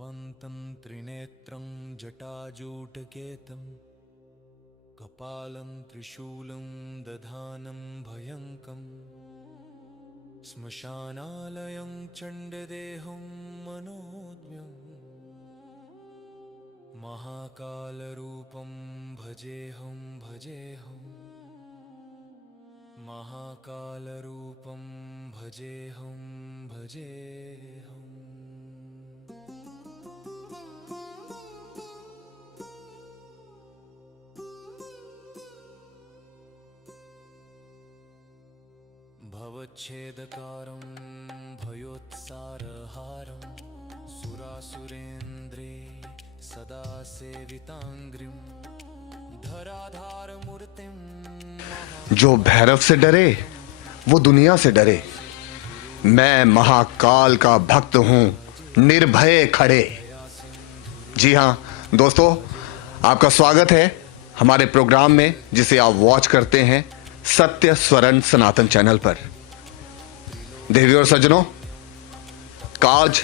भवन्तं त्रिनेत्रं जटाजूटकेतं कपालं त्रिशूलं दधानं भयङ्कं श्मशानालयं चण्डदेहं मनोज्ञं महाकालरूपं भजेऽहं महाकालरूपं भजेऽहं भवच्छेदकारं भयोत्सारहारं सुरासुरेन्द्रे सदा सेवितांग्रिं धराधारमूर्तिं। जो भैरव से डरे वो दुनिया से डरे। मैं महाकाल का भक्त हूं, निर्भय खड़े। जी हां दोस्तों, आपका स्वागत है हमारे प्रोग्राम में जिसे आप वॉच करते हैं सत्य स्वरण सनातन चैनल पर। देवी और सज्जनों, आज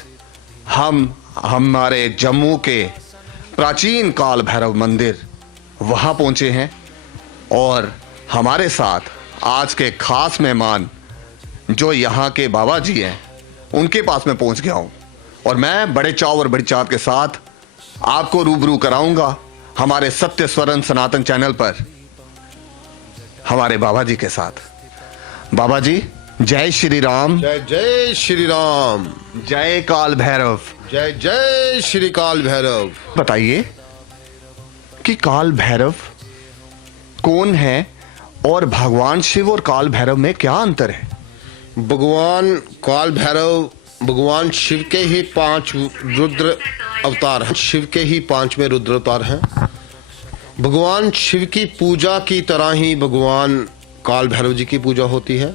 हम हमारे जम्मू के प्राचीन काल भैरव मंदिर वहां पहुंचे हैं और हमारे साथ आज के खास मेहमान जो यहाँ के बाबा जी हैं उनके पास में पहुंच गया हूं और मैं बड़े चाव और बड़ी चाहत के साथ आपको रूबरू कराऊंगा हमारे सत्य स्वरण सनातन चैनल पर हमारे बाबा जी के साथ। बाबा जी, जय श्री राम। जय जय श्री राम। जय काल भैरव। जय जय श्री काल भैरव। बताइए कि काल भैरव कौन है और भगवान शिव और काल भैरव में क्या अंतर है? भगवान काल भैरव भगवान शिव के ही 5 रुद्र अवतार हैं। शिव के ही 5वें रुद्र अवतार हैं। भगवान शिव की पूजा की तरह ही भगवान काल भैरव जी की पूजा होती है।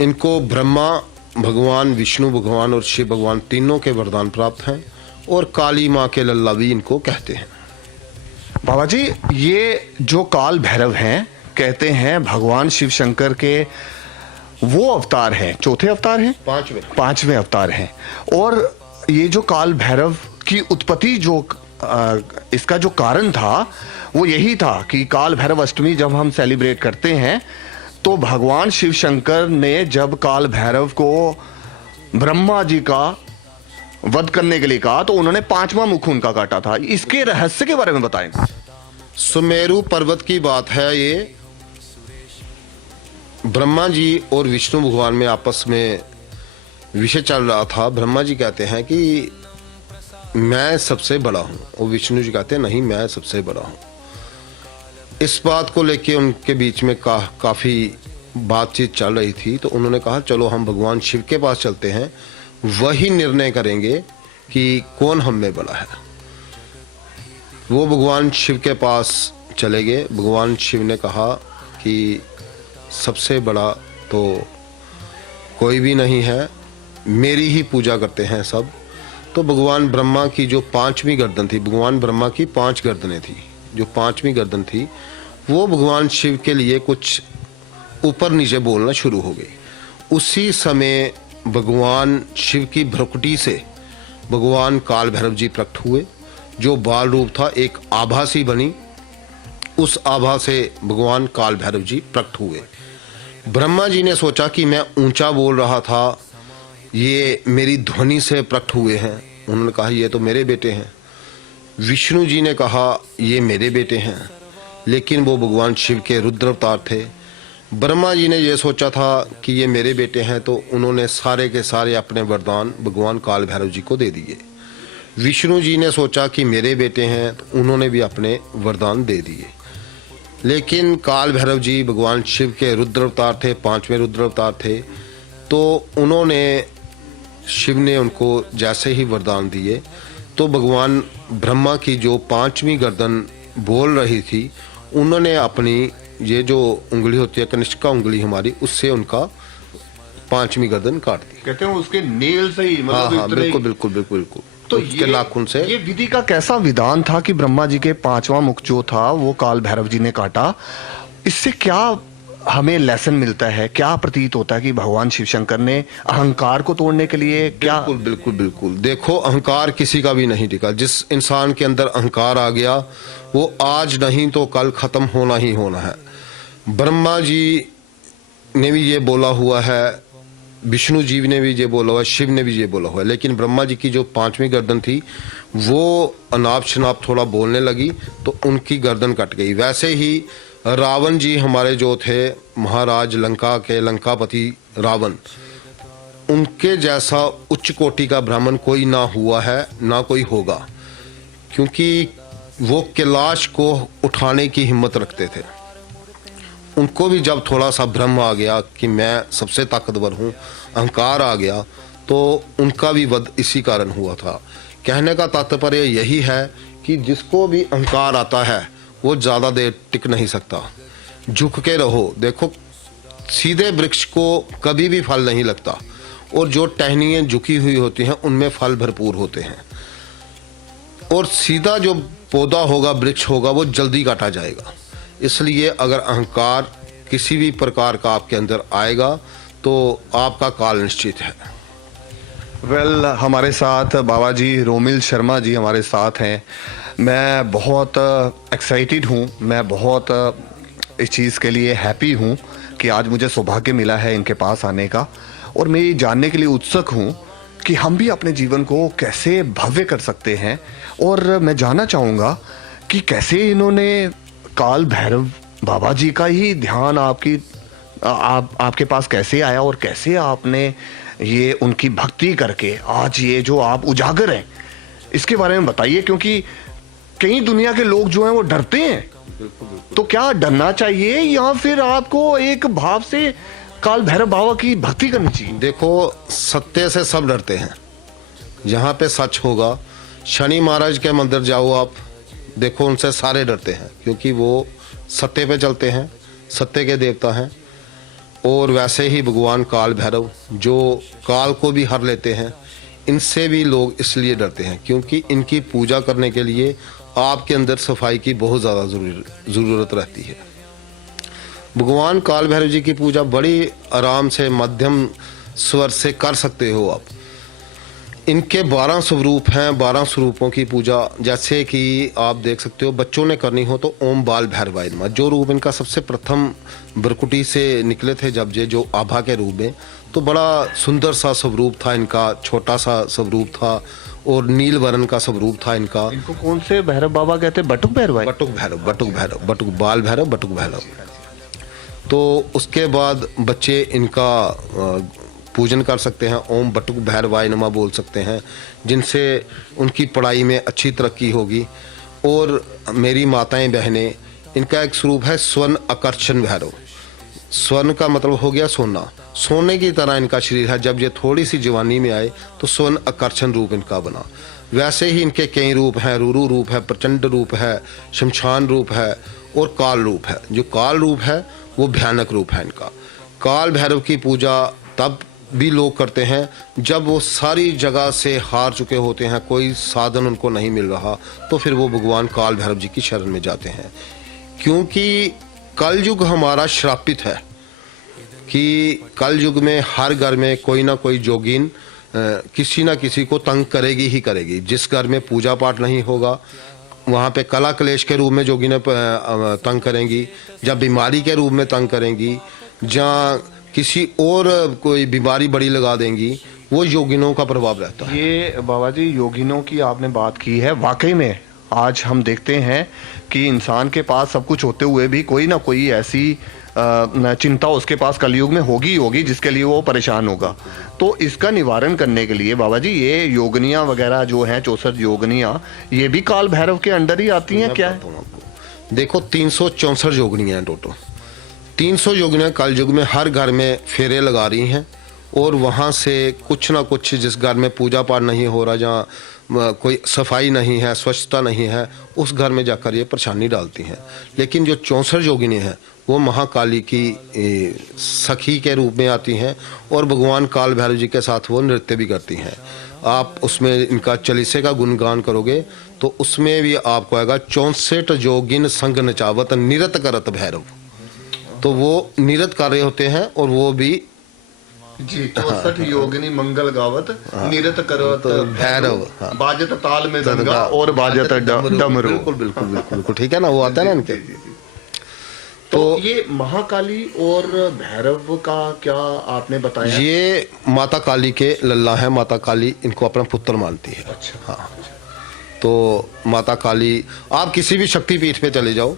इनको ब्रह्मा भगवान, विष्णु भगवान और शिव भगवान तीनों के वरदान प्राप्त हैं और काली माँ के लल्ला भी इनको कहते हैं। बाबा जी, ये जो काल भैरव हैं कहते हैं भगवान शिव शंकर के वो अवतार हैं, चौथे अवतार हैं, 5वें अवतार हैं। और ये जो काल भैरव की उत्पत्ति जो इसका जो कारण था वो यही था कि काल भैरव अष्टमी जब हम सेलिब्रेट करते हैं तो भगवान शिव शंकर ने जब काल भैरव को ब्रह्मा जी का वध करने के लिए कहा तो उन्होंने 5वां मुख उनका काटा था। इसके रहस्य के बारे में बताएं। सुमेरु पर्वत की बात है। ये ब्रह्मा जी और विष्णु भगवान में आपस में विषय चल रहा था। ब्रह्मा जी कहते हैं कि मैं सबसे बड़ा हूं और विष्णु जी कहते हैं नहीं, मैं सबसे बड़ा हूं। इस बात को लेके उनके बीच में काफी बातचीत चल रही थी। तो उन्होंने कहा चलो हम भगवान शिव के पास चलते हैं, वही निर्णय करेंगे कि कौन हम में बड़ा है। वो भगवान शिव के पास चले गए। भगवान शिव ने कहा कि सबसे बड़ा तो कोई भी नहीं है, मेरी ही पूजा करते हैं सब। तो भगवान ब्रह्मा की जो 5वीं गर्दन थी, भगवान ब्रह्मा की 5 गर्दनें थी, जो 5वीं गर्दन थी वो भगवान शिव के लिए कुछ ऊपर नीचे बोलना शुरू हो गई। उसी समय भगवान शिव की भ्रुकुटी से भगवान काल भैरव जी प्रकट हुए। जो बाल रूप था एक आभा सी बनी, उस आभा से भगवान काल भैरव जी प्रकट हुए। ब्रह्मा जी ने सोचा कि मैं ऊंचा बोल रहा था, ये मेरी ध्वनि से प्रकट हुए हैं। उन्होंने कहा ये तो मेरे बेटे हैं। विष्णु जी ने कहा ये मेरे बेटे हैं, लेकिन वो भगवान शिव के रुद्र अवतार थे। ब्रह्मा जी ने ये सोचा था कि ये मेरे बेटे हैं, तो उन्होंने सारे के सारे अपने वरदान भगवान काल भैरव जी को दे दिए। विष्णु जी ने सोचा कि मेरे बेटे हैं, तो उन्होंने भी अपने वरदान दे दिए। लेकिन काल भैरव जी भगवान शिव के रुद्र अवतार थे, 5वें रुद्र अवतार थे। तो उन्होंने, शिव ने उनको जैसे ही वरदान दिए तो भगवान ब्रह्मा की जो 5वीं गर्दन बोल रही थी, उन्होंने अपनी ये जो उंगली होती है कनिष्का उंगली हमारी, उससे उनका 5वीं गर्दन काट दी। कहते हैं उसके नेल से ही, मतलब हाँ, बिल्कुल बिल्कुल बिल्कुल बिल्कुल। तो उसके नाखून से। ये विधि का कैसा विधान था कि ब्रह्मा जी के 5वां मुख जो था वो काल भैरव जी ने काटा? इससे क्या हमें लेसन मिलता है? क्या प्रतीत होता है कि भगवान शिव शंकर ने अहंकार को तोड़ने के लिए क्या? बिल्कुल बिल्कुल बिल्कुल। देखो, अहंकार किसी का भी नहीं टिका। जिस इंसान के अंदर अहंकार आ गया वो आज नहीं तो कल खत्म होना ही होना है। ब्रह्मा जी ने भी ये बोला हुआ है, विष्णु जी ने भी ये बोला हुआ है, शिव ने भी ये बोला हुआ है। लेकिन ब्रह्मा जी की जो 5वीं गर्दन थी वो अनाप शनाप थोड़ा बोलने लगी तो उनकी गर्दन कट गई। वैसे ही रावण जी हमारे जो थे महाराज लंका के लंकापति रावण, उनके जैसा उच्च कोटि का ब्राह्मण कोई ना हुआ है ना कोई होगा, क्योंकि वो कैलाश को उठाने की हिम्मत रखते थे। उनको भी जब थोड़ा सा भ्रम आ गया कि मैं सबसे ताकतवर हूँ, अहंकार आ गया, तो उनका भी वध इसी कारण हुआ था। कहने का तात्पर्य यही है कि जिसको भी अहंकार आता है वो ज़्यादा देर टिक नहीं सकता। झुक के रहो। देखो, सीधे वृक्ष को कभी भी फल नहीं लगता और जो टहनियाँ झुकी हुई होती हैं उनमें फल भरपूर होते हैं। और सीधा जो पौधा होगा, वृक्ष होगा, वो जल्दी काटा जाएगा। इसलिए अगर अहंकार किसी भी प्रकार का आपके अंदर आएगा तो आपका काल निश्चित है। वेल, हमारे साथ बाबा जी रोमिल शर्मा जी हमारे साथ हैं। मैं बहुत एक्साइटेड हूँ, मैं बहुत इस चीज़ के लिए हैप्पी हूँ कि आज मुझे सौभाग्य मिला है इनके पास आने का, और मैं ये जानने के लिए उत्सुक हूँ कि हम भी अपने जीवन को कैसे भव्य कर सकते हैं। और मैं जानना चाहूँगा कि कैसे इन्होंने काल भैरव बाबा जी का ही ध्यान आपके पास कैसे आया और कैसे आपने ये उनकी भक्ति करके आज ये जो आप उजागर हैं इसके बारे में बताइए, क्योंकि कई दुनिया के लोग जो हैं वो डरते हैं। तो क्या डरना चाहिए या फिर आपको एक भाव से काल भैरव बाबा की भक्ति करनी चाहिए? देखो, सत्य से सब डरते हैं। जहाँ पे सच होगा, शनि महाराज के मंदिर जाओ आप, देखो उनसे सारे डरते हैं, क्योंकि वो सत्य पे चलते हैं, सत्य के देवता हैं। और वैसे ही भगवान काल भैरव जो काल को भी हर लेते हैं, इनसे भी लोग इसलिए डरते हैं क्योंकि इनकी पूजा करने के लिए आपके अंदर सफाई की बहुत ज़्यादा ज़रूरत रहती है। भगवान काल भैरव जी की पूजा बड़ी आराम से मध्यम स्वर से कर सकते हो आप। इनके 12 स्वरूप हैं। 12 स्वरूपों की पूजा जैसे कि आप देख सकते हो, बच्चों ने करनी हो तो ओम बाल भैरवाय नमः, जो रूप इनका सबसे प्रथम ब्रकुटी से निकले थे जब ये जो आभा के रूप में, तो बड़ा सुंदर सा स्वरूप था इनका, छोटा सा स्वरूप था और नील वर्ण का स्वरूप था इनका। इनको कौन से भैरव बाबा कहते हैं? बटुक भैरव? बटुक भैरव, बटुक भैरव, बटुक बाल भैरव, बटुक भैरव। तो उसके बाद बच्चे इनका पूजन कर सकते हैं, ओम बटुक भैरवाय नमः बोल सकते हैं, जिनसे उनकी पढ़ाई में अच्छी तरक्की होगी। और मेरी माताएं बहनें, इनका एक स्वरूप है स्वर्ण आकर्षण भैरव। स्वर्ण का मतलब हो गया सोना, सोने की तरह इनका शरीर है। जब ये थोड़ी सी जवानी में आए तो स्वर्ण आकर्षण रूप इनका बना। वैसे ही इनके कई रूप हैं, रूरू रूप है, प्रचंड रूप है, शमशान रूप है और काल रूप है। जो काल रूप है वो भयानक रूप है इनका। काल भैरव की पूजा तब भी लोग करते हैं जब वो सारी जगह से हार चुके होते हैं, कोई साधन उनको नहीं मिल रहा, तो फिर वो भगवान काल भैरव जी की शरण में जाते हैं। क्योंकि कलयुग हमारा श्रापित है कि कलयुग में हर घर में कोई ना कोई जोगिन किसी ना किसी को तंग करेगी ही करेगी। जिस घर में पूजा पाठ नहीं होगा वहाँ पे कला क्लेश के रूप में जोगिनें तंग करेंगी, जब बीमारी के रूप में तंग करेंगी, जहाँ किसी और कोई बीमारी बड़ी लगा देंगी, वो योगिनों का प्रभाव रहता है। ये बाबा जी योगिनों की आपने बात की है, वाकई में आज हम देखते हैं कि इंसान के पास सब कुछ होते हुए भी कोई ना कोई ऐसी चिंता उसके पास कलयुग में होगी ही होगी जिसके लिए वो परेशान होगा। तो इसका निवारण करने के लिए बाबा जी ये योगनियाँ वगैरह जो हैं, 64 योगनियाँ, ये भी काल भैरव के अंडर ही आती हैं क्या है? देखो, 364 योगनियाँ हैं टोटल। 300 योगिनियाँ कल युग में हर घर में फेरे लगा रही हैं और वहाँ से कुछ ना कुछ, जिस घर में पूजा पाठ नहीं हो रहा, जहाँ कोई सफाई नहीं है, स्वच्छता नहीं है, उस घर में जाकर ये परेशानी डालती हैं। लेकिन जो 64 योगिनी हैं वो महाकाली की सखी के रूप में आती हैं और भगवान काल भैरव जी के साथ वो नृत्य भी करती हैं। आप उसमें इनका चालीसे का गुणगान करोगे तो उसमें भी आपको आएगा 64 जोगिन संग नचावत निरत करत भैरव। तो वो निरत कार्य होते हैं और वो भी जी 64 योगिनी मंगल गावत निरत करवत भैरव, हाँ। बाजत ताल में गंगा और बाजत डमरू। बिल्कुल बिल्कुल बिल्कुल बिल्कुल ठीक है ना, वो आता है ना इनके। तो ये महाकाली और भैरव का क्या आपने बताया? ये माता काली के लल्ला है, माता काली इनको अपना पुत्र मानती है। अच्छा। हाँ, तो माता काली, आप किसी भी शक्तिपीठ पे चले जाओ,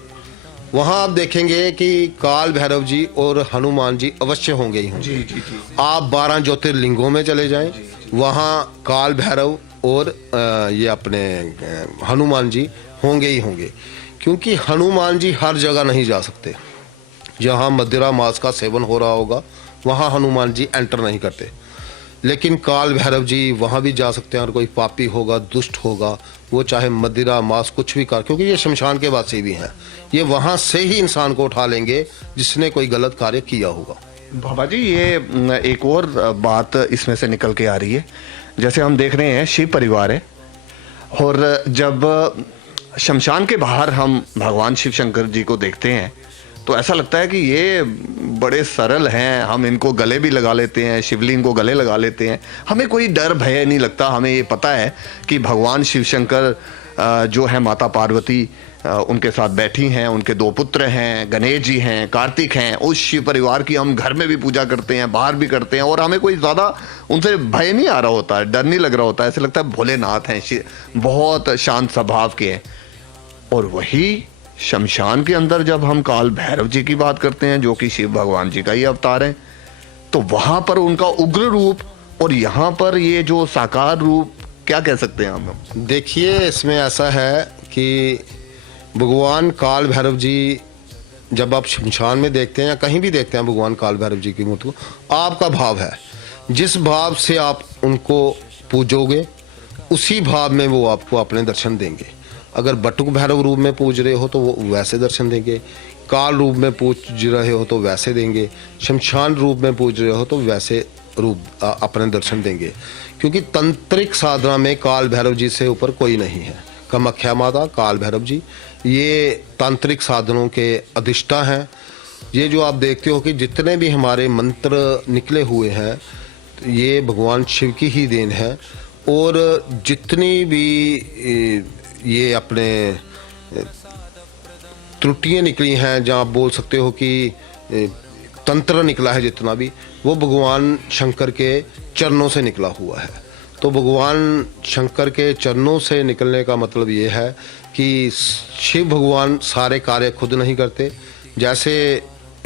वहां आप देखेंगे कि काल भैरव जी और हनुमान जी अवश्य होंगे ही होंगे। जी जी जी। आप 12 ज्योतिर्लिंगों में चले जाएं, वहां काल भैरव और ये अपने हनुमान जी होंगे ही होंगे, क्योंकि हनुमान जी हर जगह नहीं जा सकते। जहां मदिरा मांस का सेवन हो रहा होगा वहां हनुमान जी एंटर नहीं करते, लेकिन काल भैरव जी वहां भी जा सकते हैं। और कोई पापी होगा, दुष्ट होगा, वो चाहे मदिरा मांस कुछ भी कर, क्योंकि ये शमशान के वासी भी हैं, ये वहां से ही इंसान को उठा लेंगे जिसने कोई गलत कार्य किया होगा। बाबा जी ये एक और बात इसमें से निकल के आ रही है, जैसे हम देख रहे हैं शिव परिवार है, और जब शमशान के बाहर हम भगवान शिव शंकर जी को देखते हैं तो ऐसा लगता है कि ये बड़े सरल हैं, हम इनको गले भी लगा लेते हैं, शिवलिंग को गले लगा लेते हैं, हमें कोई डर भय नहीं लगता। हमें ये पता है कि भगवान शिव शंकर जो है माता पार्वती उनके साथ बैठी हैं, उनके 2 पुत्र हैं, गणेश जी हैं, कार्तिक हैं। उस शिव परिवार की हम घर में भी पूजा करते हैं, बाहर भी करते हैं, और हमें कोई ज़्यादा उनसे भय नहीं आ रहा होता है, डर नहीं लग रहा होता है। ऐसे लगता है भोलेनाथ हैं, बहुत शांत स्वभाव के हैं। और वही शमशान के अंदर जब हम काल भैरव जी की बात करते हैं, जो कि शिव भगवान जी का ही अवतार है, तो वहां पर उनका उग्र रूप और यहाँ पर ये जो साकार रूप, क्या कह सकते हैं हम? देखिए, इसमें ऐसा है कि भगवान काल भैरव जी जब आप शमशान में देखते हैं या कहीं भी देखते हैं भगवान काल भैरव जी की मूर्ति को, आपका भाव है, जिस भाव से आप उनको पूजोगे उसी भाव में वो आपको अपने दर्शन देंगे। अगर बटुक भैरव रूप में पूज रहे हो तो वो वैसे दर्शन देंगे, काल रूप में पूज रहे हो तो वैसे देंगे, शमशान रूप में पूज रहे हो तो वैसे रूप अपने दर्शन देंगे। क्योंकि तंत्रिक साधना में काल भैरव जी से ऊपर कोई नहीं है। कामाख्या माता, काल भैरव जी, ये तांत्रिक साधनों के अधिष्ठा हैं। ये जो आप देखते हो कि जितने भी हमारे मंत्र निकले हुए हैं ये भगवान शिव की ही देन है। और जितनी भी ये अपने त्रुटियां निकली हैं, जहाँ आप बोल सकते हो कि तंत्र निकला है, जितना भी वो भगवान शंकर के चरणों से निकला हुआ है। तो भगवान शंकर के चरणों से निकलने का मतलब ये है कि शिव भगवान सारे कार्य खुद नहीं करते। जैसे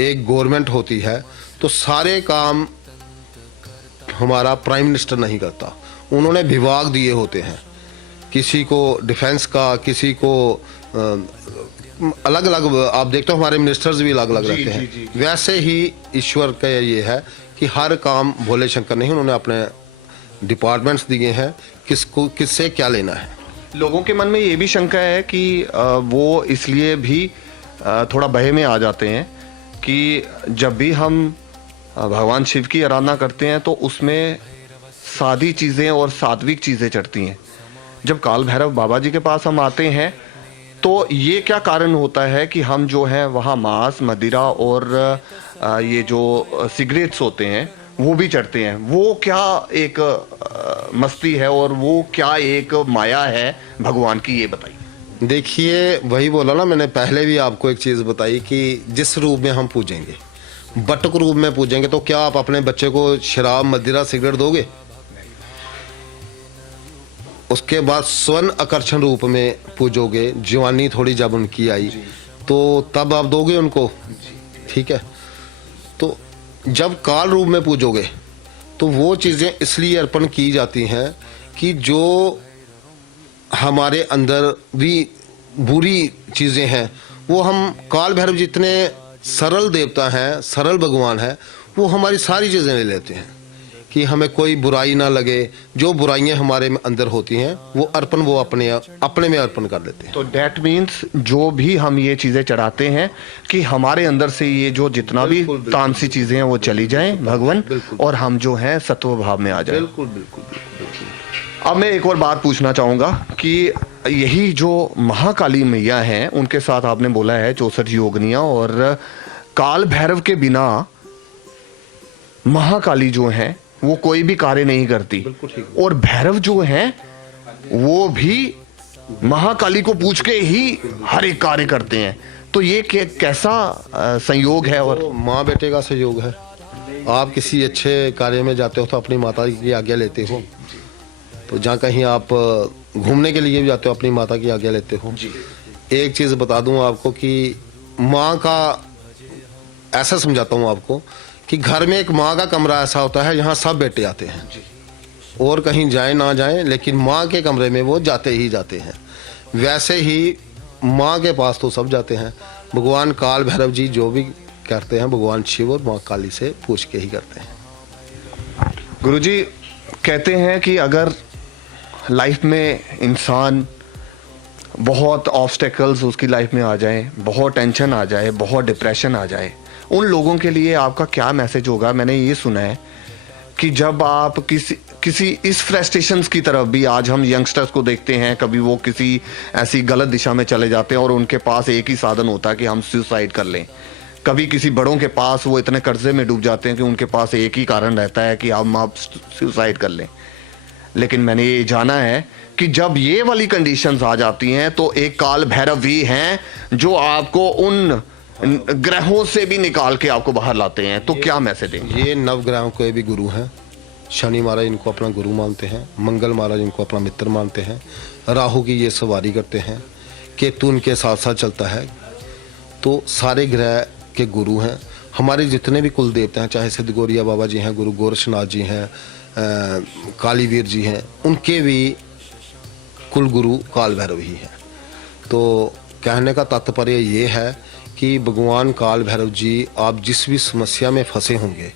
एक गवर्नमेंट होती है तो सारे काम हमारा प्राइम मिनिस्टर नहीं करता, उन्होंने विभाग दिए होते हैं, किसी को डिफेंस का, किसी को अलग अलग, आप देखते हो हमारे मिनिस्टर्स भी अलग अलग रहते हैं। वैसे ही ईश्वर का ये है कि हर काम भोले शंकर नहीं, उन्होंने अपने डिपार्टमेंट्स दिए हैं, किसको किससे क्या लेना है। लोगों के मन में ये भी शंका है कि वो इसलिए भी थोड़ा भय में आ जाते हैं कि जब भी हम भगवान शिव की आराधना करते हैं तो उसमें सादी चीज़ें और सात्विक चीज़ें चढ़ती हैं। जब काल भैरव बाबा जी के पास हम आते हैं तो ये क्या कारण होता है कि हम जो है वहाँ मांस, मदिरा और ये जो सिगरेट्स होते हैं वो भी चढ़ते हैं? वो क्या एक मस्ती है और वो क्या एक माया है भगवान की, ये बताइए। देखिए, वही बोला ना मैंने पहले भी आपको एक चीज़ बताई कि जिस रूप में हम पूजेंगे, बटुक रूप में पूजेंगे, तो क्या आप अपने बच्चे को शराब, मदिरा, सिगरेट दोगे? उसके बाद स्वर्ण आकर्षण रूप में पूजोगे, जवानी थोड़ी जब उनकी आई तो तब आप दोगे उनको, ठीक है। तो जब काल रूप में पूजोगे तो वो चीज़ें इसलिए अर्पण की जाती हैं कि जो हमारे अंदर भी बुरी चीज़ें हैं वो हम, काल भैरव जितने सरल देवता हैं, सरल भगवान है, वो हमारी सारी चीज़ें ले लेते हैं कि हमें कोई बुराई ना लगे। जो बुराइयां हमारे अंदर होती हैं वो अर्पण वो अपने में अर्पण कर देते हैं। तो डेट मीन्स जो भी हम ये चीज़ें चढ़ाते हैं कि हमारे अंदर से ये जो जितना भी तामसी चीज़ें हैं वो चली जाएं भगवान, और हम जो हैं सत्व भाव में आ जाएं। बिल्कुल बिल्कुल बिल्कुल। अब मैं एक और बात पूछना चाहूँगा कि यही जो महाकाली मैया हैं उनके साथ आपने बोला है 64 योगिनियाँ और काल भैरव के बिना महाकाली जो है वो कोई भी कार्य नहीं करती, बिल्कुल ठीक। और भैरव जो है वो भी महाकाली को पूछ के ही हर एक कार्य करते हैं। तो ये कैसा संयोग है? और तो माँ बेटे का सहयोग है। आप किसी अच्छे कार्य में जाते हो तो अपनी माता की आज्ञा लेते हो, तो जहाँ कहीं आप घूमने के लिए भी जाते हो अपनी माता की आज्ञा लेते हो। एक चीज़ बता दूं आपको कि माँ का ऐसा समझाता हूँ आपको कि घर में एक माँ का कमरा ऐसा होता है यहाँ सब बेटे आते हैं, और कहीं जाए ना जाए लेकिन माँ के कमरे में वो जाते ही जाते हैं। वैसे ही माँ के पास तो सब जाते हैं। भगवान काल भैरव जी जो भी करते हैं भगवान शिव और माँ काली से पूछ के ही करते हैं। गुरुजी कहते हैं कि अगर लाइफ में इंसान बहुत ऑब्स्टेकल्स उसकी लाइफ में आ जाए, बहुत टेंशन आ जाए, बहुत डिप्रेशन आ जाए, उन लोगों के लिए आपका क्या मैसेज होगा? मैंने ये सुना है कि जब आप किसी इस फ्रस्ट्रेशंस की तरफ भी, आज हम यंगस्टर्स को देखते हैं, कभी वो किसी ऐसी गलत दिशा में चले जाते हैं और उनके पास एक ही साधन होता है कि हम सुसाइड कर लें। कभी किसी बड़ों के पास वो इतने कर्जे में डूब जाते हैं कि उनके पास एक ही कारण रहता है कि हम आप सुसाइड कर लें। लेकिन मैंने ये जाना है कि जब ये वाली कंडीशंस आ जाती हैं तो एक काल भैरव भी हैं जो आपको उन ग्रहों से भी निकाल के आपको बाहर लाते हैं। तो क्या मैसेज देंगे? ये नवग्रहों के भी गुरु हैं। शनि महाराज इनको अपना गुरु मानते हैं, मंगल महाराज इनको अपना मित्र मानते हैं, राहु की ये सवारी करते हैं, केतु उनके साथ साथ चलता है। तो सारे ग्रह के गुरु हैं। हमारे जितने भी कुल देवता हैं, चाहे सिद्ध गौरिया बाबा जी हैं, गुरु गोरक्षनाथ जी हैं, कालीवीर जी हैं, उनके भी कुल गुरु काल भैरव ही हैं। तो कहने का तात्पर्य ये है कि भगवान काल भैरव जी, आप जिस भी समस्या में फंसे होंगे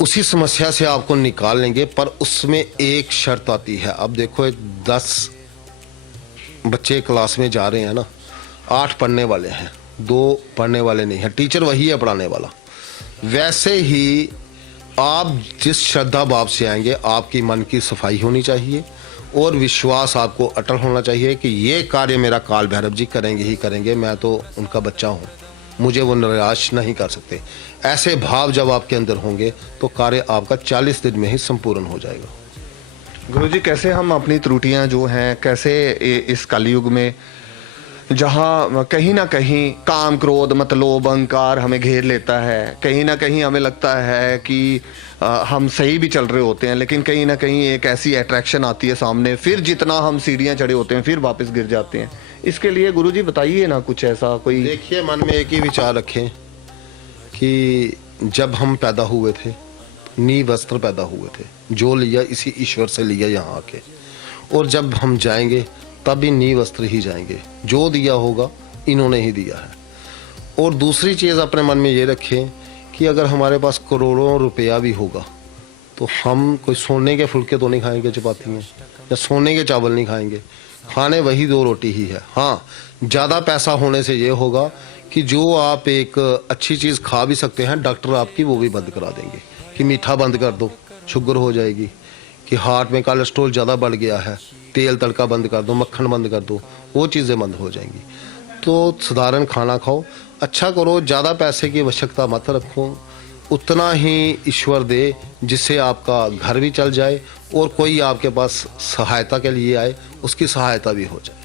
उसी समस्या से आपको निकाल लेंगे, पर उसमें एक शर्त आती है। अब देखो, एक 10 बच्चे क्लास में जा रहे हैं ना, 8 पढ़ने वाले हैं, 2 पढ़ने वाले नहीं हैं, टीचर वही है पढ़ाने वाला। वैसे ही आप जिस श्रद्धा भाव से आएंगे, आपकी मन की सफाई होनी चाहिए और विश्वास आपको अटल होना चाहिए कि ये कार्य मेरा काल भैरव जी करेंगे ही करेंगे, मैं तो उनका बच्चा हूँ, मुझे वो निराश नहीं कर सकते। ऐसे भाव जब आपके अंदर होंगे तो कार्य आपका 40 दिन में ही संपूर्ण हो जाएगा। गुरुजी, कैसे हम अपनी त्रुटियां जो हैं, कैसे इस कलयुग में जहाँ कहीं ना कहीं काम क्रोध मत लोभ अहंकार हमें घेर लेता है, कहीं ना कहीं हमें लगता है कि हम सही भी चल रहे होते हैं, लेकिन कहीं ना कहीं एक ऐसी अट्रैक्शन आती है सामने, फिर जितना हम सीढ़ियाँ चढ़े होते हैं फिर वापस गिर जाते हैं। इसके लिए गुरुजी बताइए ना कुछ ऐसा कोई। देखिए, मन में एक ही विचार रखें कि जब हम पैदा हुए थे, नी वस्त्र पैदा हुए थे, जो लिया इसी ईश्वर से लिया यहाँ आके, और जब हम जाएंगे तब भी नी वस्त्र ही जाएंगे, जो दिया होगा इन्होंने ही दिया है। और दूसरी चीज़ अपने मन में ये रखें कि अगर हमारे पास करोड़ों रुपया भी होगा तो हम कोई सोने के फुलके तो नहीं खाएंगे चपाती में, या सोने के चावल नहीं खाएंगे, खाने वही 2 रोटी ही है। हाँ, ज़्यादा पैसा होने से ये होगा कि जो आप एक अच्छी चीज़ खा भी सकते हैं, डॉक्टर आपकी वो भी बंद करा देंगे कि मीठा बंद कर दो, शुगर हो जाएगी, कि हार्ट में कोलेस्ट्रॉल ज़्यादा बढ़ गया है, तेल तड़का बंद कर दो, मक्खन बंद कर दो, वो चीज़ें बंद हो जाएंगी। तो साधारण खाना खाओ, अच्छा करो, ज़्यादा पैसे की आवश्यकता मत रखो, उतना ही ईश्वर दे जिससे आपका घर भी चल जाए और कोई आपके पास सहायता के लिए आए, उसकी सहायता भी हो जाए।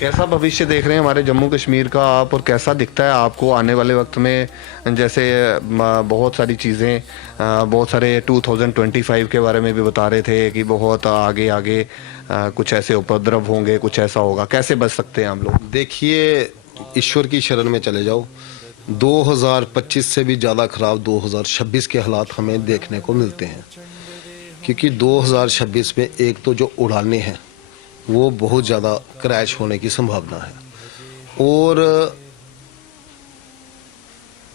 कैसा भविष्य देख रहे हैं हमारे जम्मू कश्मीर का आप, और कैसा दिखता है आपको आने वाले वक्त में? जैसे बहुत सारी चीज़ें, बहुत सारे 2025 के बारे में भी बता रहे थे कि बहुत आगे आगे कुछ ऐसे उपद्रव होंगे, कुछ ऐसा होगा, कैसे बच सकते हैं हम लोग? देखिए, ईश्वर की शरण में चले जाओ। 2025 से भी ज़्यादा खराब 2026 के हालात हमें देखने को मिलते हैं, क्योंकि 2026 में एक तो जो उड़ाने हैं वो बहुत ज़्यादा क्रैश होने की संभावना है, और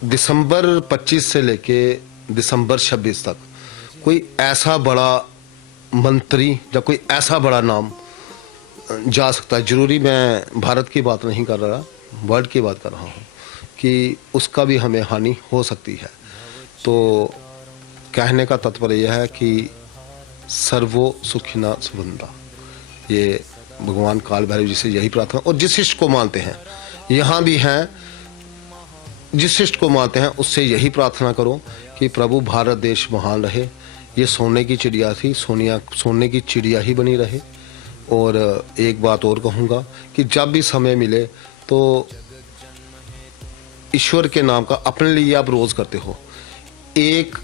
दिसंबर 25 से लेके दिसंबर 26 तक कोई ऐसा बड़ा मंत्री या कोई ऐसा बड़ा नाम जा सकता है, जरूरी मैं भारत की बात नहीं कर रहा, वर्ल्ड की बात कर रहा हूँ, कि उसका भी हमें हानि हो सकती है। तो कहने का तात्पर्य यह है कि सर्वो सुखिना सुवंदा, ये भगवान काल भैरव जी से यही प्रार्थना। और जिस इष्ट को मानते हैं, यहाँ भी हैं जिस इष्ट को मानते हैं उससे यही प्रार्थना करो कि प्रभु भारत देश महान रहे, ये सोने की चिड़िया थी, सोने की चिड़िया ही बनी रहे। और एक बात और कहूँगा कि जब भी समय मिले तो ईश्वर के नाम का अपने लिए आप रोज करते हो, एक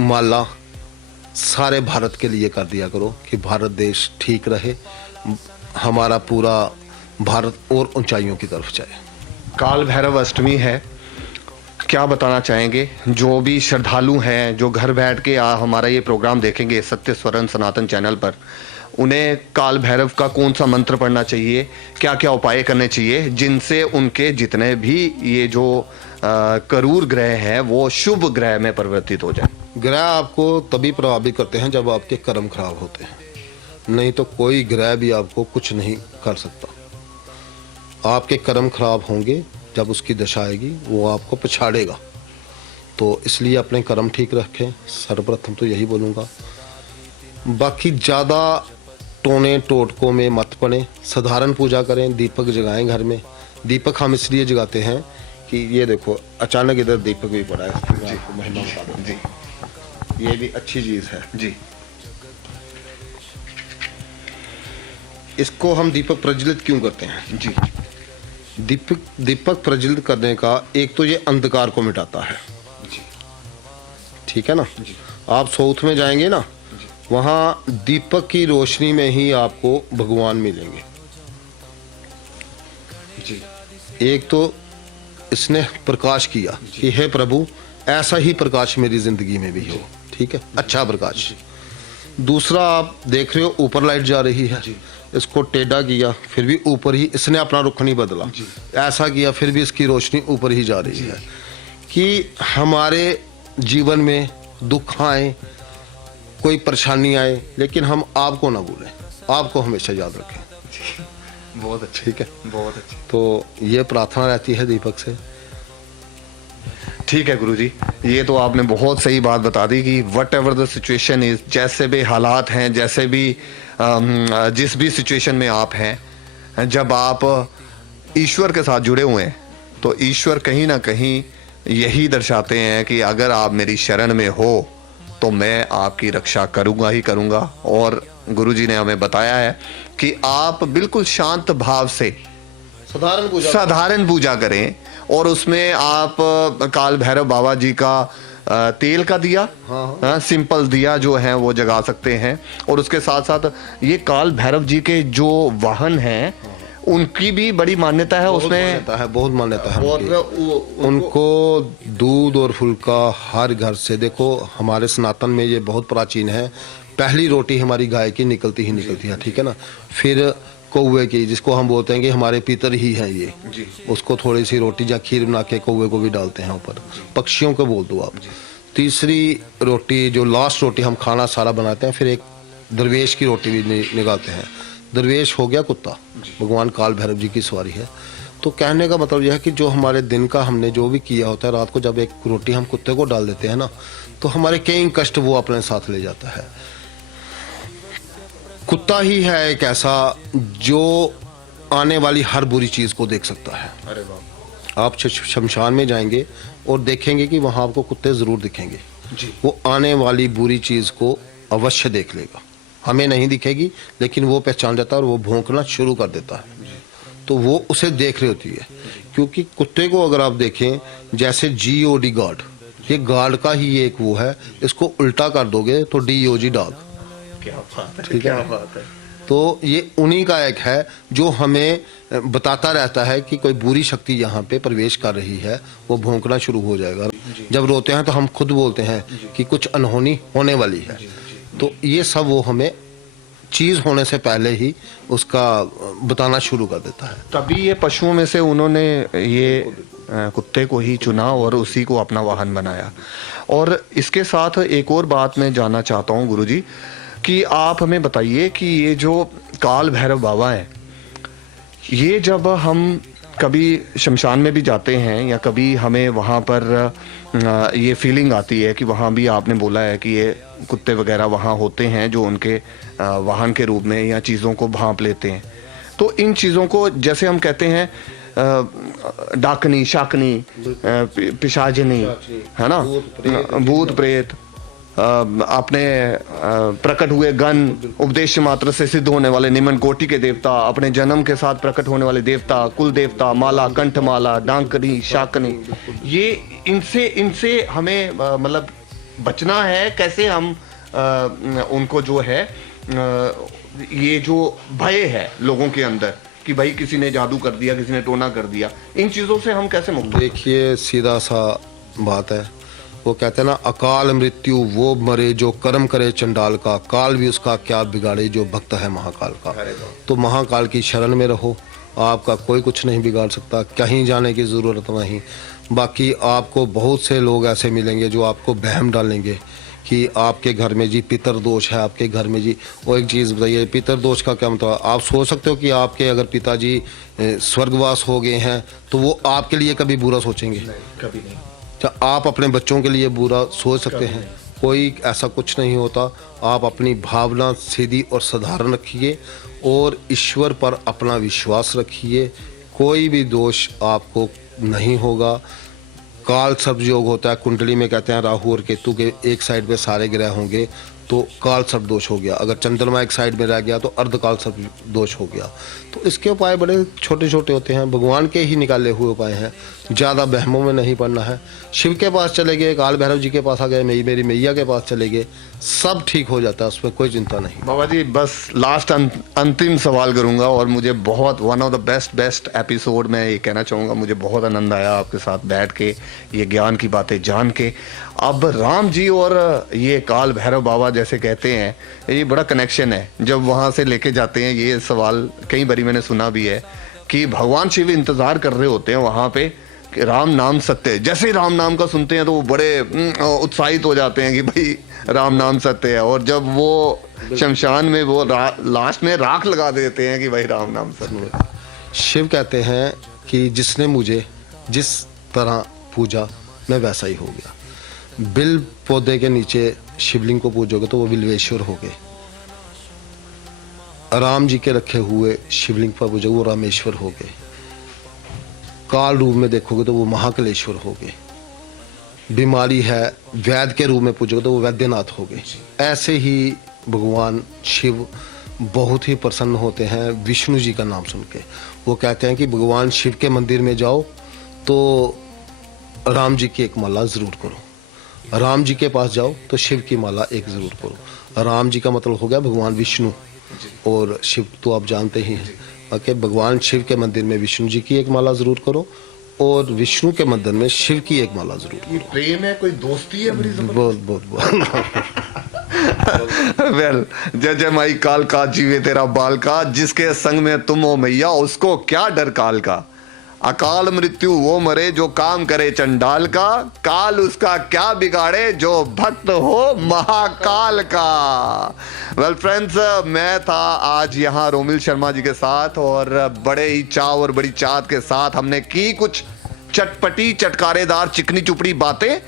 माला सारे भारत के लिए कर दिया करो कि भारत देश ठीक रहे, हमारा पूरा भारत और ऊंचाइयों की तरफ जाए। काल भैरव अष्टमी है, क्या बताना चाहेंगे जो भी श्रद्धालु हैं जो घर बैठ के हमारा ये प्रोग्राम देखेंगे सत्य स्वरण सनातन चैनल पर, उन्हें काल भैरव का कौन सा मंत्र पढ़ना चाहिए, क्या क्या उपाय करने चाहिए जिनसे उनके जितने भी ये जो करूर ग्रह हैं वो शुभ ग्रह में परिवर्तित हो जाए? ग्रह आपको तभी प्रभावित करते हैं जब आपके कर्म खराब होते हैं, नहीं तो कोई ग्रह भी आपको कुछ नहीं कर सकता। आपके कर्म खराब होंगे, जब उसकी दशा आएगी वो आपको पछाड़ेगा। तो इसलिए अपने कर्म ठीक रखें, सर्वप्रथम तो यही बोलूँगा। बाकी ज़्यादा टोने टोटकों में मत पड़े, साधारण पूजा करें, दीपक जगाएं घर में। दीपक हम इसलिए जगाते हैं कि ये देखो अचानक इधर दीपक भी पड़ा है जी, महिमा बता दो जी, ये भी अच्छी चीज़ है जी। इसको हम दीपक प्रज्वलित क्यों करते हैं जी? दीपक प्रज्वलित करने का एक तो ये अंधकार को मिटाता है जी। ठीक है ना जी। आप साउथ में जाएंगे ना, वहाँ दीपक की रोशनी में ही आपको भगवान मिलेंगे जी। एक तो इसने प्रकाश किया कि हे प्रभु ऐसा ही प्रकाश मेरी जिंदगी में भी हो, ठीक है, अच्छा प्रकाश। दूसरा आप देख रहे हो ऊपर लाइट जा रही है, इसको टेढ़ा किया फिर भी ऊपर ही, इसने अपना रुख नहीं बदला, ऐसा किया फिर भी इसकी रोशनी ऊपर ही जा रही है। कि हमारे जीवन में दुख आए, कोई परेशानी आए, लेकिन हम आपको ना भूलें, आपको हमेशा याद रखें। बहुत अच्छा, ठीक है, बहुत अच्छा। तो ये प्रार्थना रहती है दीपक से। ठीक है गुरुजी, ये तो आपने बहुत सही बात बता दी कि what ever the situation is, जैसे भी हालात हैं, जैसे भी जिस भी सिचुएशन में आप हैं, जब आप ईश्वर के साथ जुड़े हुए हैं तो ईश्वर कहीं ना कहीं यही दर्शाते हैं कि अगर आप मेरी शरण में हो तो मैं आपकी रक्षा करूंगा ही करूंगा। और गुरुजी ने हमें बताया है कि आप बिल्कुल शांत भाव से साधारण पूजा करें और उसमें आप काल भैरव बाबा जी का तेल का दिया, हाँ, सिंपल दिया जो है वो जगा सकते हैं। और उसके साथ साथ ये काल भैरव जी के जो वाहन हैं उनकी भी बड़ी मान्यता है, उसमें बहुत मान्यता है और उनको दूध और फुल्का हर घर से, देखो हमारे सनातन में ये बहुत प्राचीन है, पहली रोटी हमारी गाय की निकलती ही निकलती है, ठीक है ना, फिर कौवे की, जिसको हम बोलते हैं कि हमारे पितर ही है ये, उसको थोड़ी सी रोटी या खीर बना के कौवे को भी डालते हैं ऊपर, पक्षियों को बोल दो आप। तीसरी रोटी जो लास्ट रोटी हम खाना सारा बनाते हैं, फिर एक दरवेश की रोटी भी निकालते हैं। दरवेश हो गया कुत्ता, भगवान काल भैरव जी की सवारी है। तो कहने का मतलब यह है कि जो हमारे दिन का हमने जो भी किया होता है, रात को जब एक रोटी हम कुत्ते को डाल देते हैं ना, तो हमारे कई कष्ट वो अपने साथ ले जाता है। कुत्ता ही है एक ऐसा जो आने वाली हर बुरी चीज को देख सकता है। अरे वाह। आप शमशान में जाएंगे और देखेंगे कि वहां आपको कुत्ते जरूर दिखेंगे जी। वो आने वाली बुरी चीज को अवश्य देख लेगा, हमें नहीं दिखेगी लेकिन वो पहचान जाता है और वो भौंकना शुरू कर देता है। तो वो उसे देख रही होती है, क्योंकि कुत्ते को अगर आप देखें जैसे GOD गार्ड, ये गार्ड का ही एक वो है, इसको उल्टा कर दोगे तो DOG डॉग। क्या बात है, ठीक क्या है। बात है। तो ये उन्हीं का एक है जो हमें बताता रहता है कि कोई बुरी शक्ति यहाँ पे प्रवेश कर रही है, वो भौंकना शुरू हो जाएगा। जब रोते हैं तो हम खुद बोलते हैं कि कुछ अनहोनी होने वाली है। तो ये सब वो हमें चीज होने से पहले ही उसका बताना शुरू कर देता है। तभी ये पशुओं में से उन्होंने ये कुत्ते को ही चुना और उसी को अपना वाहन बनाया। और इसके साथ एक और बात मैं जानना चाहता हूँ गुरुजी, कि आप हमें बताइए कि ये जो काल भैरव बाबा हैं, ये जब हम कभी शमशान में भी जाते हैं या कभी हमें वहाँ पर ये फीलिंग आती है कि वहाँ भी आपने बोला है कि ये कुत्ते वगैरह वहाँ होते हैं जो उनके वाहन के रूप में या चीज़ों को भांप लेते हैं, तो इन चीज़ों को जैसे हम कहते हैं डाकनी शाकनी पिशाचिनी, है ना, भूत प्रेत, अपने प्रकट हुए गण, उपदेश मात्र से सिद्ध होने वाले निमन कोटि के देवता, अपने जन्म के साथ प्रकट होने वाले देवता, कुल देवता, माला, कंठमाला, डांकनी शाकनी, ये इनसे हमें मतलब बचना है। कैसे हम उनको जो है ये जो भय है लोगों के अंदर कि भाई किसी ने जादू कर दिया, किसी ने टोना कर दिया, इन चीजों से हम कैसे मुक्त? देखिए सीधा सा बात है, वो कहते हैं ना, अकाल मृत्यु वो मरे जो कर्म करे चंडाल का, काल भी उसका क्या बिगाड़े जो भक्त है महाकाल का। तो महाकाल की शरण में रहो, आपका कोई कुछ नहीं बिगाड़ सकता, कहीं जाने की ज़रूरत नहीं। बाकी आपको बहुत से लोग ऐसे मिलेंगे जो आपको वहम डालेंगे कि आपके घर में जी पितर दोष है, आपके घर में जी। वो एक चीज़ बताइए, पितर दोष का क्या मतलब? आप सोच सकते हो कि आपके अगर पिताजी स्वर्गवास हो गए हैं तो वो आपके लिए कभी बुरा सोचेंगे? कभी नहीं। आप अपने बच्चों के लिए बुरा सोच सकते हैं? कोई ऐसा कुछ नहीं होता। आप अपनी भावना सीधी और साधारण रखिए और ईश्वर पर अपना विश्वास रखिए, कोई भी दोष आपको नहीं होगा। काल सर्प योग होता है, कुंडली में कहते हैं राहु और केतु के एक साइड पे सारे ग्रह होंगे तो काल सर्प दोष हो गया। अगर चंद्रमा एक साइड में रह गया तो अर्धकाल सर्प दोष हो गया। तो इसके उपाय बड़े छोटे छोटे होते हैं, भगवान के ही निकाले हुए उपाय हैं, ज़्यादा बहमों में नहीं पड़ना है। शिव के पास चले गए, काल भैरव जी के पास आ गए, मेरी मैया के पास चले गए, सब ठीक हो जाता है, उसमें कोई चिंता नहीं। बाबा जी बस लास्ट अंतिम सवाल करूंगा, और मुझे बहुत one of the best episode में ये कहना चाहूँगा, मुझे बहुत आनंद आया आपके साथ बैठ के ये ज्ञान की बातें जान के। अब राम जी और ये काल भैरव बाबा जैसे कहते हैं, ये बड़ा कनेक्शन है। जब वहाँ से लेके जाते हैं, ये सवाल कई बारी मैंने सुना भी है कि भगवान शिव इंतज़ार कर रहे होते हैं वहाँ पे कि राम नाम सत्य है। जैसे ही राम नाम का सुनते हैं तो वो बड़े उत्साहित हो जाते हैं कि भाई राम नाम सत्य है, और जब वो शमशान में वो लास्ट में राख लगा देते हैं कि भाई राम नाम सत्य है। शिव कहते हैं कि जिसने मुझे जिस तरह पूजा मैं वैसा ही हो गया। बिल पौधे के नीचे शिवलिंग को पूजोगे तो वो बिल्वेश्वर हो गए। राम जी के रखे हुए शिवलिंग पर पूजोगे वो रामेश्वर हो गए। काल रूप में देखोगे तो वो महाकलेश्वर हो गए। बीमारी है, वैद्य के रूप में पूजोगे तो वो वैद्यनाथ हो गए। ऐसे ही भगवान शिव बहुत ही प्रसन्न होते हैं विष्णु जी का नाम सुन के। वो कहते हैं कि भगवान शिव के मंदिर में जाओ तो राम जी की एक माला ज़रूर करो, राम जी के पास जाओ तो शिव की माला एक ज़रूर करो। राम जी का मतलब हो गया भगवान विष्णु, और शिव तो आप जानते ही हैं। ओके, भगवान शिव के मंदिर में विष्णु जी की एक माला ज़रूर करो और विष्णु के मंदिर में शिव की एक माला ज़रूर करो। प्रेम है, कोई दोस्ती है बड़ी बहुत बहुत बहुत वेल, जय जय माई काल का, जीवे तेरा बाल का, जिसके संग में तुम हो मैया उसको क्या डर काल का। अकाल मृत्यु वो मरे जो काम करे चंडाल का, काल उसका क्या बिगाड़े जो भक्त हो महाकाल का। वेल फ्रेंड्स, मैं था आज यहाँ रोमिल शर्मा जी के साथ, और बड़े ही चाव और बड़ी चाहत के साथ हमने की कुछ चटपटी चटकारेदार चिकनी चुपड़ी बातें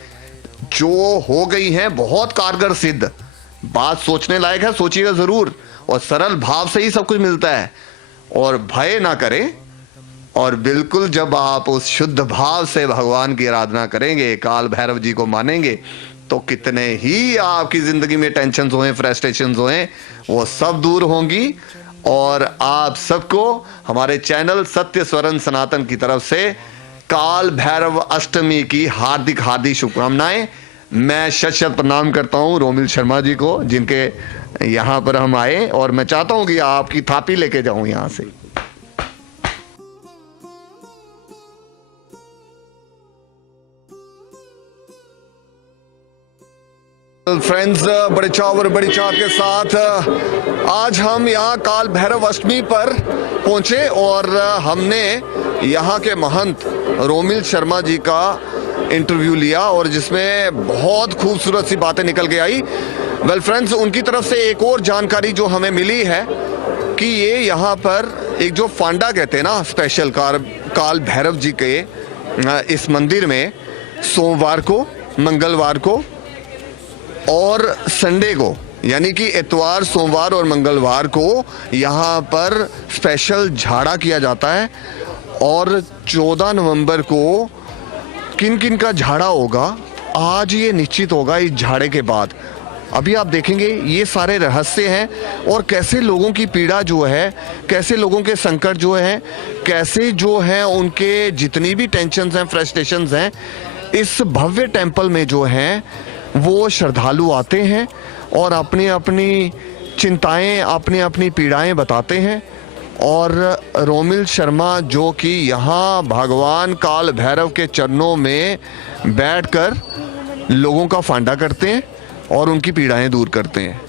जो हो गई हैं बहुत कारगर सिद्ध। बात सोचने लायक है, सोचिएगा जरूर, और सरल भाव से ही सब कुछ मिलता है। और भय ना करें, और बिल्कुल जब आप उस शुद्ध भाव से भगवान की आराधना करेंगे, काल भैरव जी को मानेंगे, तो कितने ही आपकी जिंदगी में टेंशन हों, फ्रस्ट्रेशन हों, वो सब दूर होंगी। और आप सबको हमारे चैनल सत्य स्वरण सनातन की तरफ से काल भैरव अष्टमी की हार्दिक हार्दिक शुभकामनाएं। मैं शत प्रणाम करता हूं रोमिल शर्मा जी को, जिनके यहाँ पर हम आए, और मैं चाहता हूं कि आपकी थापी लेके जाऊं यहाँ से। फ्रेंड्स, बड़े चाव और बड़ी चाह के साथ आज हम यहाँ काल भैरव अष्टमी पर पहुंचे, और हमने यहाँ के महंत रोमिल शर्मा जी का इंटरव्यू लिया, और जिसमें बहुत खूबसूरत सी बातें निकल के आई। वेल फ्रेंड्स, उनकी तरफ से एक और जानकारी जो हमें मिली है कि ये यहाँ पर एक जो फांडा कहते हैं ना, स्पेशल काल भैरव जी के इस मंदिर में सोमवार को, मंगलवार को और संडे को, यानी कि इतवार, सोमवार और मंगलवार को यहाँ पर स्पेशल झाड़ा किया जाता है। और 14 नवंबर को किन किन का झाड़ा होगा, आज ये निश्चित होगा इस झाड़े के बाद। अभी आप देखेंगे ये सारे रहस्य हैं और कैसे लोगों की पीड़ा जो है, कैसे लोगों के संकट जो है, कैसे जो है उनके जितनी भी टेंशन्स हैं, फ्रस्ट्रेशंस हैं, इस भव्य टेंपल में जो हैं वो श्रद्धालु आते हैं और अपनी अपनी चिंताएं, अपनी अपनी पीड़ाएं बताते हैं। और रोमिल शर्मा जो कि यहाँ भगवान काल भैरव के चरणों में बैठकर लोगों का फांडा करते हैं और उनकी पीड़ाएं दूर करते हैं।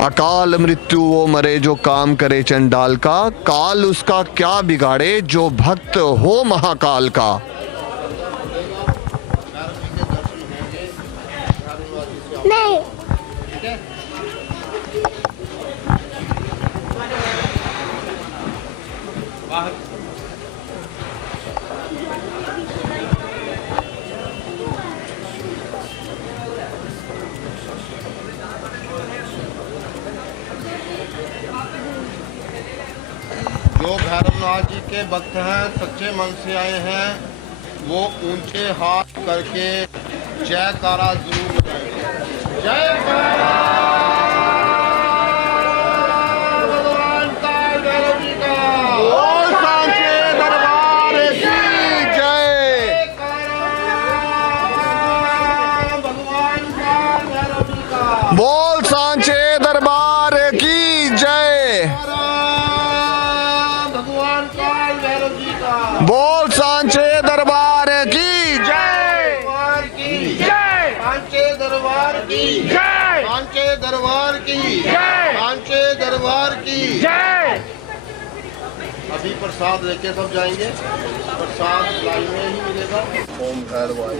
अकाल मृत्यु वो मरे जो काम करे चंडाल का, काल उसका क्या बिगाड़े जो भक्त हो महाकाल का। नहीं जो भैरवनाथ जी के भक्त हैं, सच्चे मन से आए हैं, वो ऊंचे हाथ करके जयकारा जरूर लगाएंगे। जयकारा भगवान काल भैरव जी का। बोल सांचे दरबार की जय। जयकारा भगवान काल भैरव जी का। बोल सांचे दरबार की जय। भगवान काल भैरव जी का। बोल सांचे दरबार की जय। सांचे दरबार की जय। सांचे दरबार की जय। सांचे दरबार की जय। अभी प्रसाद लेके सब जाएंगे। प्रसाद लाइन में ही मिलेगा। ओम भैरवाय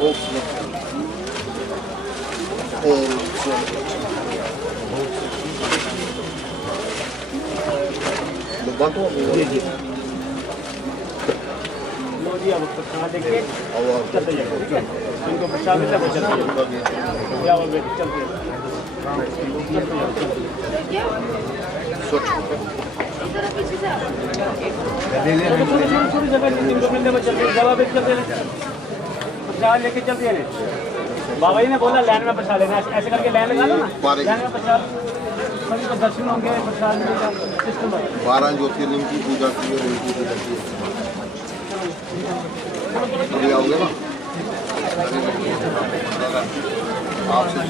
ओम उनको प्रसाद मिला वो चलते हैं। क्या बोल रहे थे? चलते हैं। छोटी जगह इनको मिलने में चलते हैं। जवाब चलते हैं, प्रसाद लेके चलते हैं। बाबा जी ने बोला लाइन में प्रसाद लेना, ऐसे करके लाइन लगा लो ना, लाइन में प्रसाद सभी को दर्शन होंगे, प्रसाद मिलेगा। सिस्टम 12 ज्योतिर्लिंग की पूजा की है, उनकी पूजा की है। अभी आओगे ना आपसे